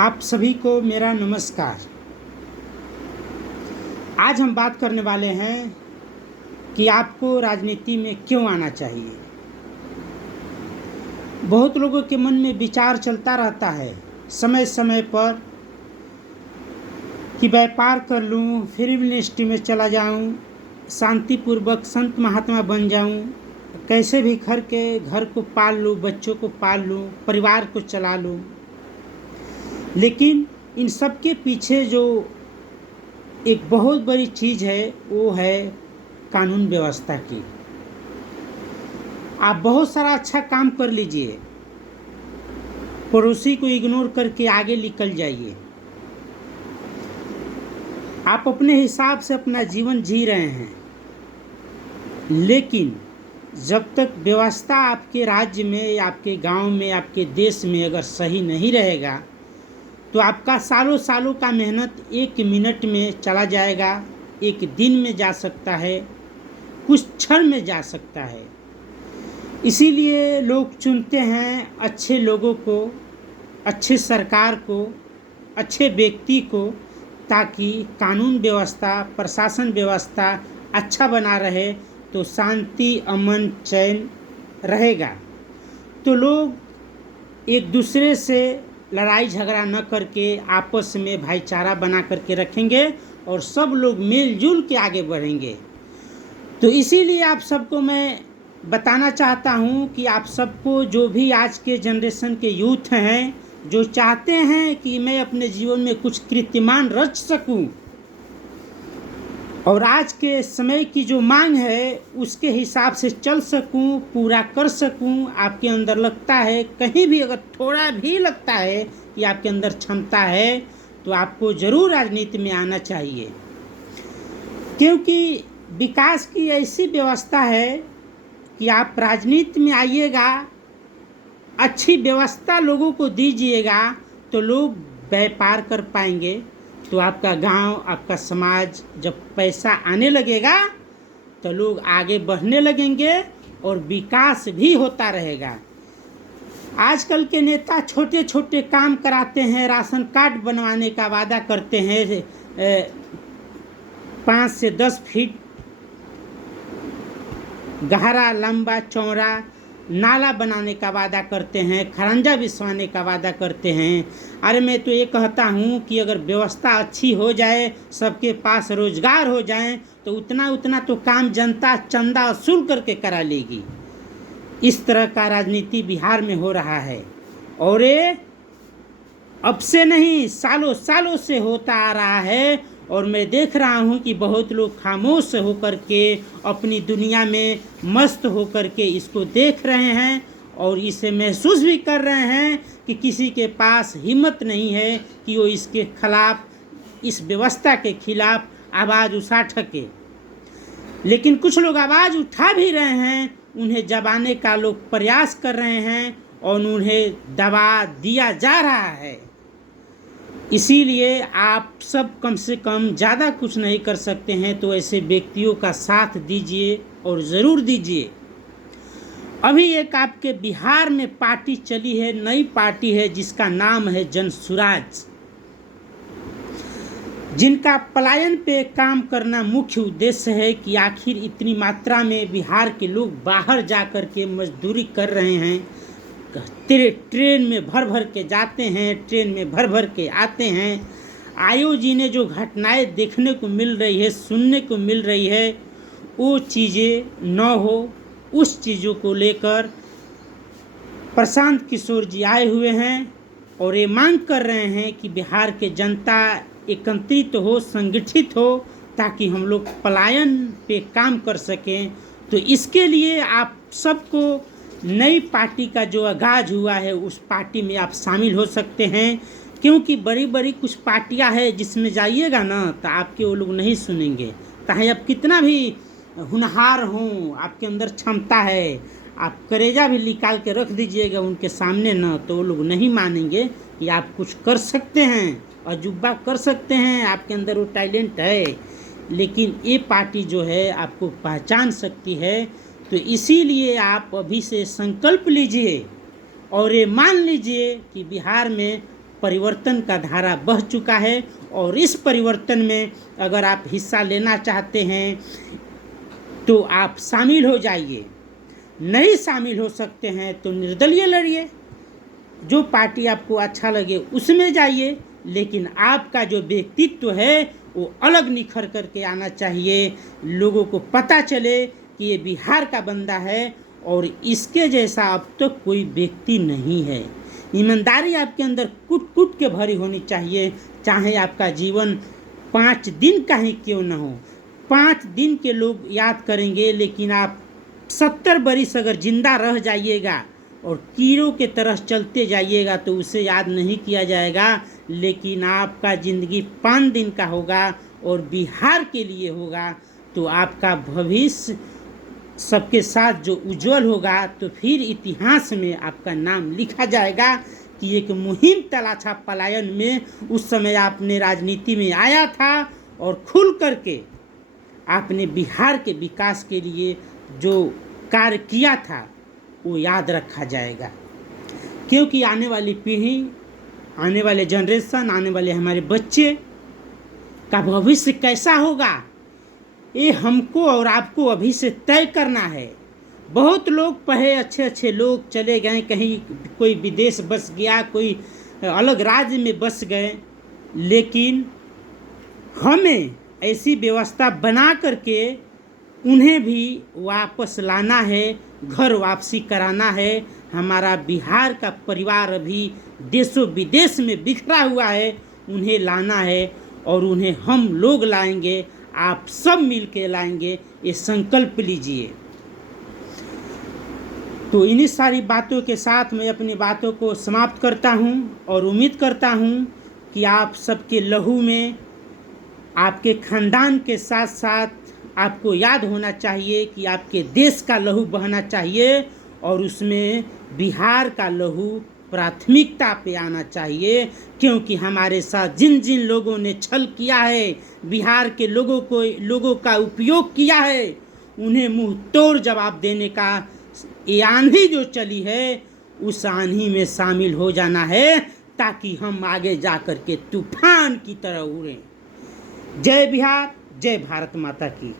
आप सभी को मेरा नमस्कार। आज हम बात करने वाले हैं कि आपको राजनीति में क्यों आना चाहिए। बहुत लोगों के मन में विचार चलता रहता है समय समय पर कि व्यापार कर लूं, फिल्म इंडस्ट्री में चला जाऊं, शांतिपूर्वक संत महात्मा बन जाऊं, कैसे भी घर को पाल लूं, बच्चों को पाल लूं, परिवार को चला लूं। लेकिन इन सब के पीछे जो एक बहुत बड़ी चीज़ है वो है कानून व्यवस्था की। आप बहुत सारा अच्छा काम कर लीजिए, पड़ोसी को इग्नोर करके आगे निकल जाइए। आप अपने हिसाब से अपना जीवन जी रहे हैं, लेकिन जब तक व्यवस्था आपके राज्य में, आपके गांव में, आपके देश में अगर सही नहीं रहेगा तो आपका सालों सालों का मेहनत एक मिनट में चला जाएगा, एक दिन में जा सकता है, कुछ क्षण में जा सकता है। इसीलिए लोग चुनते हैं अच्छे लोगों को, अच्छे सरकार को, अच्छे व्यक्ति को, ताकि कानून व्यवस्था, प्रशासन व्यवस्था अच्छा बना रहे तो शांति, अमन, चैन रहेगा। तो लोग एक दूसरे से लड़ाई झगड़ा न करके आपस में भाईचारा बना करके रखेंगे और सब लोग मिलजुल के आगे बढ़ेंगे। तो इसीलिए आप सबको मैं बताना चाहता हूँ कि आप सबको, जो भी आज के जनरेशन के यूथ हैं, जो चाहते हैं कि मैं अपने जीवन में कुछ कीर्तिमान रच सकूं और आज के समय की जो मांग है उसके हिसाब से चल सकूं, पूरा कर सकूं, आपके अंदर लगता है, कहीं भी अगर थोड़ा भी लगता है कि आपके अंदर क्षमता है तो आपको ज़रूर राजनीति में आना चाहिए। क्योंकि विकास की ऐसी व्यवस्था है कि आप राजनीति में आइएगा, अच्छी व्यवस्था लोगों को दीजिएगा तो लोग व्यापार कर पाएंगे। तो आपका गांव, आपका समाज जब पैसा आने लगेगा तो लोग आगे बढ़ने लगेंगे और विकास भी होता रहेगा। आजकल के नेता छोटे छोटे काम कराते हैं, राशन कार्ड बनवाने का वादा करते हैं, 5 से 10 फीट गहरा, लंबा, चौड़ा नाला बनाने का वादा करते हैं, खरंजा बिछवाने का वादा करते हैं। अरे मैं तो ये कहता हूँ कि अगर व्यवस्था अच्छी हो जाए, सबके पास रोजगार हो जाए तो उतना तो काम जनता चंदा वसूल करके करा लेगी। इस तरह का राजनीति बिहार में हो रहा है और ये अब से नहीं, सालों सालों से होता आ रहा है। और मैं देख रहा हूँ कि बहुत लोग खामोश होकर के अपनी दुनिया में मस्त होकर के इसको देख रहे हैं और इसे महसूस भी कर रहे हैं कि किसी के पास हिम्मत नहीं है कि वो इसके खिलाफ, इस व्यवस्था के खिलाफ आवाज़ उठा सके। लेकिन कुछ लोग आवाज़ उठा भी रहे हैं, उन्हें दबाने का लोग प्रयास कर रहे हैं और उन्हें दबा दिया जा रहा है। इसीलिए आप सब कम से कम ज़्यादा कुछ नहीं कर सकते हैं तो ऐसे व्यक्तियों का साथ दीजिए और ज़रूर दीजिए। अभी एक आपके बिहार में पार्टी चली है, नई पार्टी है जिसका नाम है जनसुराज, जिनका पलायन पे काम करना मुख्य उद्देश्य है कि आखिर इतनी मात्रा में बिहार के लोग बाहर जा कर के मजदूरी कर रहे हैं, ट्रेन में भर भर के जाते हैं, ट्रेन में भर भर के आते हैं। आयोजी ने जो घटनाएं देखने को मिल रही है, सुनने को मिल रही है, वो चीज़ें न हो, उस चीज़ों को लेकर प्रशांत किशोर जी आए हुए हैं और ये मांग कर रहे हैं कि बिहार के जनता एकत्रित हो, संगठित हो, ताकि हम लोग पलायन पे काम कर सकें। तो इसके लिए आप सबको नई पार्टी का जो आगाज हुआ है उस पार्टी में आप शामिल हो सकते हैं। क्योंकि बड़ी बड़ी कुछ पार्टियां हैं जिसमें जाइएगा ना तो आपके वो लोग नहीं सुनेंगे, चाहे आप कितना भी होनहार हों, आपके अंदर क्षमता है, आप करेजा भी निकाल के रख दीजिएगा उनके सामने ना, तो वो लोग नहीं मानेंगे कि आप कुछ कर सकते हैं, अजूबा कर सकते हैं, आपके अंदर वो टैलेंट है। लेकिन ये पार्टी जो है आपको पहचान सकती है। तो इसीलिए आप अभी से संकल्प लीजिए और ये मान लीजिए कि बिहार में परिवर्तन का धारा बह चुका है और इस परिवर्तन में अगर आप हिस्सा लेना चाहते हैं तो आप शामिल हो जाइए। नहीं शामिल हो सकते हैं तो निर्दलीय लड़िए, जो पार्टी आपको अच्छा लगे उसमें जाइए, लेकिन आपका जो व्यक्तित्व है वो अलग निखर करके आना चाहिए। लोगों को पता चले कि ये बिहार का बंदा है और इसके जैसा अब तो कोई व्यक्ति नहीं है। ईमानदारी आपके अंदर कूट कूट के भरी होनी चाहिए, चाहे आपका जीवन 5 दिन का ही क्यों न हो। 5 दिन के लोग याद करेंगे, लेकिन आप 70 बरिस अगर जिंदा रह जाइएगा और कीड़ों के तरह चलते जाइएगा तो उसे याद नहीं किया जाएगा। लेकिन आपका ज़िंदगी 5 दिन का होगा और बिहार के लिए होगा, तो आपका भविष्य सबके साथ जो उज्जवल होगा, तो फिर इतिहास में आपका नाम लिखा जाएगा कि एक मुहिम तलाशा पलायन में उस समय आपने राजनीति में आया था और खुल करके आपने बिहार के विकास के लिए जो कार्य किया था वो याद रखा जाएगा। क्योंकि आने वाली पीढ़ी, आने वाले जनरेशन, आने वाले हमारे बच्चे का भविष्य कैसा होगा, ये हमको और आपको अभी से तय करना है। बहुत लोग पढ़े अच्छे लोग चले गए, कहीं कोई विदेश बस गया, कोई अलग राज्य में बस गए, लेकिन हमें ऐसी व्यवस्था बना करके उन्हें भी वापस लाना है, घर वापसी कराना है। हमारा बिहार का परिवार अभी देशों विदेश में बिखरा हुआ है, उन्हें लाना है और उन्हें हम लोग लाएंगे, आप सब मिल के लाएंगे, ये संकल्प लीजिए। तो इन्हीं सारी बातों के साथ मैं अपनी बातों को समाप्त करता हूँ और उम्मीद करता हूँ कि आप सबके लहू में, आपके खानदान के साथ साथ आपको याद होना चाहिए कि आपके देश का लहू बहना चाहिए और उसमें बिहार का लहू प्राथमिकता पे आना चाहिए। क्योंकि हमारे साथ जिन जिन लोगों ने छल किया है, बिहार के लोगों का उपयोग किया है, उन्हें मुंह तोड़ जवाब देने का ये आंधी जो चली है, उस आंधी में शामिल हो जाना है ताकि हम आगे जा कर के तूफान की तरह उड़ें। जय बिहार, जय भारत माता की।